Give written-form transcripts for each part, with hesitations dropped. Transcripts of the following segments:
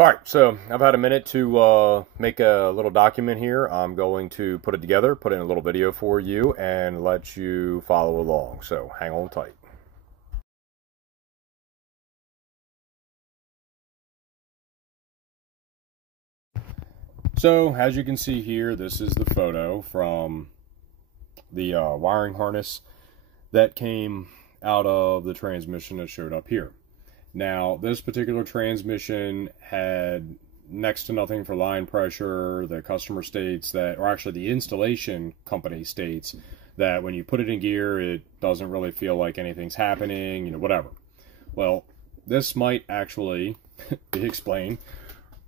All right, so I've had a minute to make a little document here. I'm going to put it together, put in a little video for you, and let you follow along. So hang on tight. So as you can see here, this is the photo from the wiring harness that came out of the transmission that showed up here. Now, this particular transmission had next to nothing for line pressure. The customer states that, or actually the installation company states that when you put it in gear, it doesn't really feel like anything's happening, whatever. Well, this might actually be explained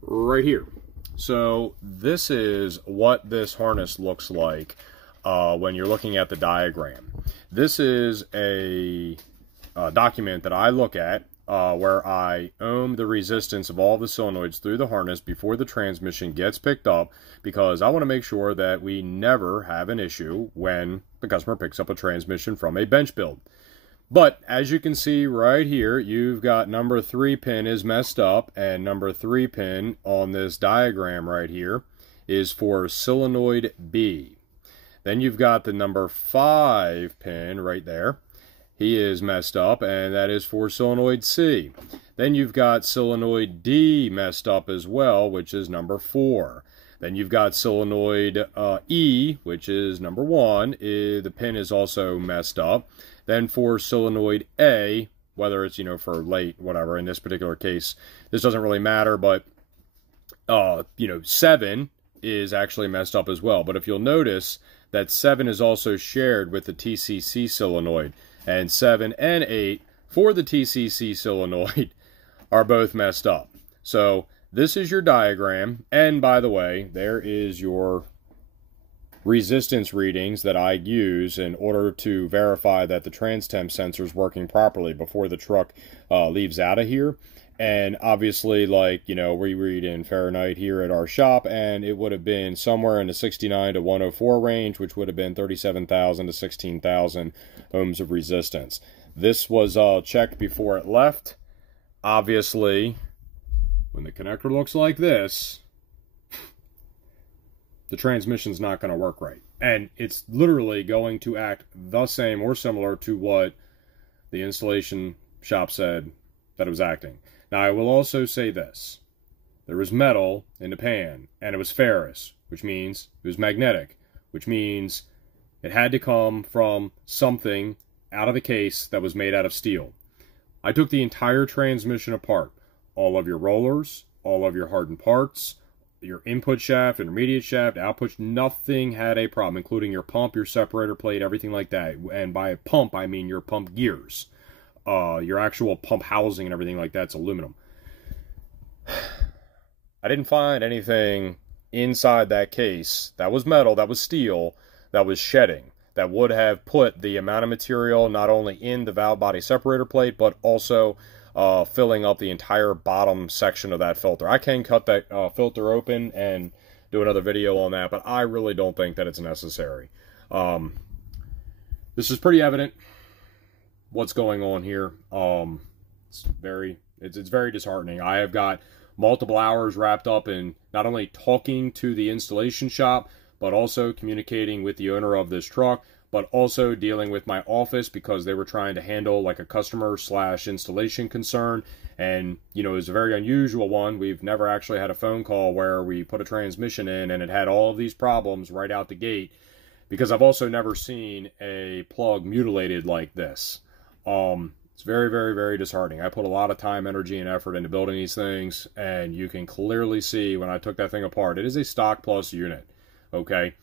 right here. So this is what this harness looks like when you're looking at the diagram. This is a document that I look at where I ohm the resistance of all the solenoids through the harness before the transmission gets picked up, because I want to make sure that we never have an issue when the customer picks up a transmission from a bench build. But as you can see right here, you've got number 3 pin is messed up, and number 3 pin on this diagram right here is for solenoid B. Then you've got the number 5 pin right there. He is messed up, and that is for solenoid C. Then you've got solenoid D messed up as well, which is number 4. Then you've got solenoid E, which is number 1. The pin is also messed up. Then for solenoid A, whether it's, for late, whatever, in this particular case, this doesn't really matter, but, 7 is actually messed up as well. But if you'll notice that 7 is also shared with the TCC solenoid, and 7 and 8 for the TCC solenoid are both messed up. So this is your diagram, and by the way, there is your resistance readings that I use in order to verify that the TransTemp sensor is working properly before the truck leaves out of here. And obviously, we read in Fahrenheit here at our shop, and it would have been somewhere in the 69 to 104 range, which would have been 37,000 to 16,000 ohms of resistance. This was checked before it left. Obviously, when the connector looks like this, the transmission's not going to work right. And it's literally going to act the same or similar to what the installation shop said that it was acting. Now, I will also say this. There was metal in the pan, and it was ferrous, which means it was magnetic, which means it had to come from something out of the case that was made out of steel. I took the entire transmission apart. All of your rollers, all of your hardened parts, your input shaft, intermediate shaft, output, nothing had a problem, including your pump, your separator plate, everything like that. And by pump, I mean your pump gears. Your actual pump housing and everything like that's aluminum. I didn't find anything inside that case that was metal, that was steel, that was shedding, that would have put the amount of material not only in the valve body separator plate, but also filling up the entire bottom section of that filter. I can cut that filter open and do another video on that, but I really don't think that it's necessary. This is pretty evident what's going on here. It's very disheartening. I have got multiple hours wrapped up in not only talking to the installation shop, but also communicating with the owner of this truck, but also dealing with my office because they were trying to handle like a customer / installation concern. And, it was a very unusual one. We've never actually had a phone call where we put a transmission in and it had all of these problems right out the gate, because I've also never seen a plug mutilated like this. It's very, very, very disheartening. I put a lot of time, energy, and effort into building these things, and you can clearly see when I took that thing apart, it is a stock plus unit, okay?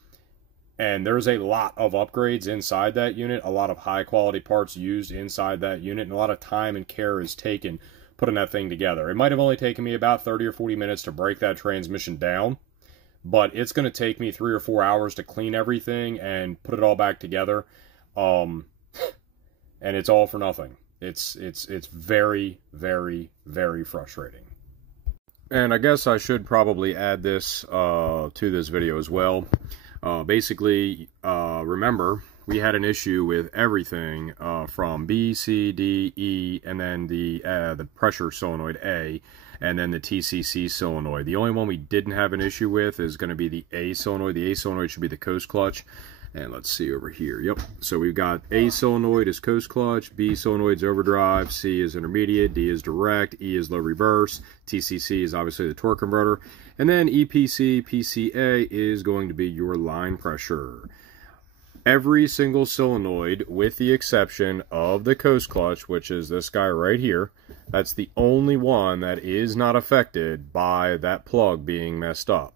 And there's a lot of upgrades inside that unit, a lot of high-quality parts used inside that unit, and a lot of time and care is taken putting that thing together. It might have only taken me about 30 or 40 minutes to break that transmission down, but it's going to take me 3 or 4 hours to clean everything and put it all back together. And it's all for nothing. It's very, very, very frustrating. And I guess I should probably add this to this video as well. Basically, remember, we had an issue with everything from B, C, D, E, and then the pressure solenoid A. and then the TCC solenoid. The only one we didn't have an issue with is going to be the A solenoid. The A solenoid should be the coast clutch. And let's see over here. Yep. So we've got A solenoid is coast clutch, B solenoid is overdrive, C is intermediate, D is direct, E is low reverse, TCC is obviously the torque converter, and then EPC, PCA is going to be your line pressure. Every single solenoid, with the exception of the coast clutch, which is this guy right here, that's the only one that is not affected by that plug being messed up.